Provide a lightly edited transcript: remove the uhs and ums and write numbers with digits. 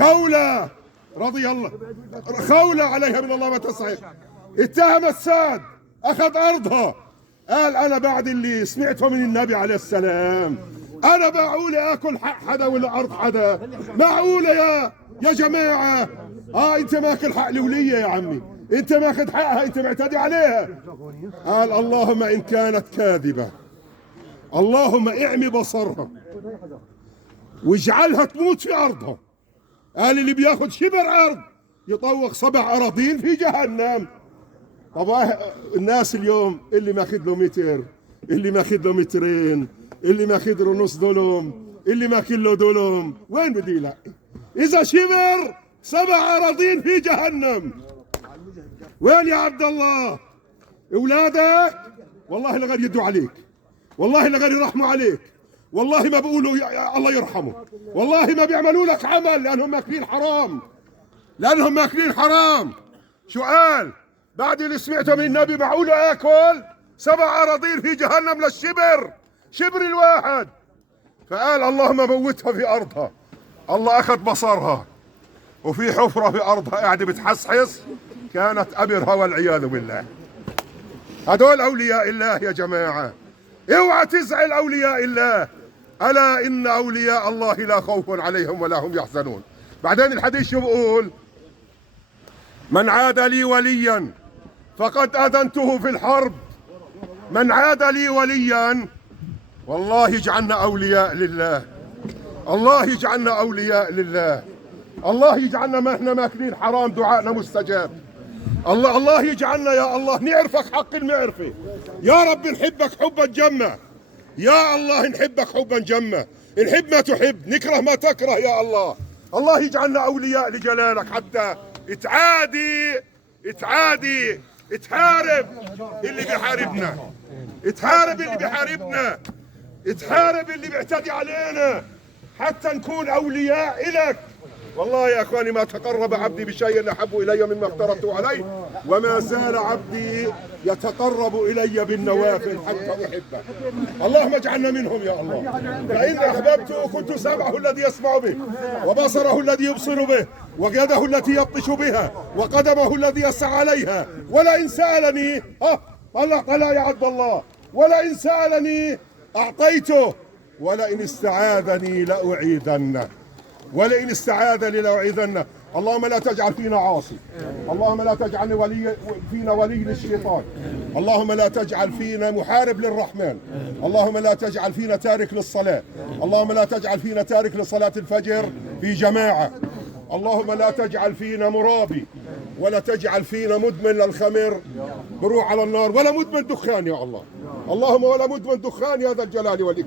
خولة رضي الله، خولة عليها من الله ما تستحق، اتهم سعد، اخذ ارضها. قال انا بعد اللي سمعته من النبي عليه السلام انا معقولة اكل حق حدا ولا ارض حدا؟ معقولة يا جماعة؟ انت ماكل حق الولية يا عمي، انت ماخذ حقها، انت معتدي عليها. قال اللهم ان كانت كاذبة اللهم اعمي بصرها واجعلها تموت في ارضها. قال اللي بياخذ شبر ارض يطوق 7 اراضين في جهنم. طبعا الناس اليوم اللي ماخذ له متر، اللي ماخذ له مترين، اللي ماخذ له نص دولم، اللي ماخذ له دولم، وين بدي يلاقي؟ اذا شبر 7 اراضين في جهنم. وين يا عبد الله؟ اولادك والله لغير يدوا عليك، والله لغير يرحموا عليك، والله ما بيقولوا الله يرحمه، والله ما بيعملوا لك عمل لانهم ماكلين حرام، لانهم ماكلين حرام. شو قال؟ بعد اللي سمعته من النبي معقوله اكل 7 اراضين في جهنم للشبر، شبر الواحد. فقال اللهم موتها في ارضها. الله اخذ بصرها وفي حفره في ارضها قاعده بتحسحس، كانت ابرها والعياذ بالله. هدول اولياء الله يا جماعه، اوعى تزعل اولياء الله، الا ان اولياء الله لا خوف عليهم ولا هم يحزنون. بعدين الحديث شو بقول؟ من عاد لي وليا فقد اذنته في الحرب. من عاد لي وليا، والله يجعلنا اولياء لله، الله يجعلنا اولياء لله، الله يجعلنا ما احنا ماكلين حرام دعائنا مستجاب. الله يجعلنا يا الله نعرفك حق المعرفة يا رب، نحبك حبا جما يا الله، نحبك حبا جما، نحب ما تحب نكره ما تكره يا الله. الله يجعلنا أولياء لجلالك حتى تحارب اللي بيحاربنا، تحارب اللي بيحاربنا، تحارب اللي بيعتدي علينا حتى نكون أولياء إلك. والله يا اخواني ما تقرب عبدي بشيء احب الي مما افترضته عليه، وما زال عبدي يتقرب الي بالنوافل حتى احبه. اللهم اجعلنا منهم يا الله. فان احببته كنت سمعه الذي يسمع به، وبصره الذي يبصر به، ويده التي يبطش بها، وقدمه الذي يسعى عليها. ولئن سالني طلع يا عبد الله، ولئن سالني اعطيته، ولئن استعاذني لاعيذنه، ولئن استعاذني لأعيذنه. اللهم لا تجعل فينا عاصي، اللهم لا تجعل فينا ولي للشيطان، اللهم لا تجعل فينا محارب للرحمن، اللهم لا تجعل فينا تارك للصلاة، اللهم لا تجعل فينا تارك لصلاة الفجر في جماعة، اللهم لا تجعل فينا مرابي، ولا تجعل فينا مدمن للخمر بروح على النار، ولا مدمن دخان يا الله، اللهم ولا مدمن دخان يا ذا الجلال والإكرام.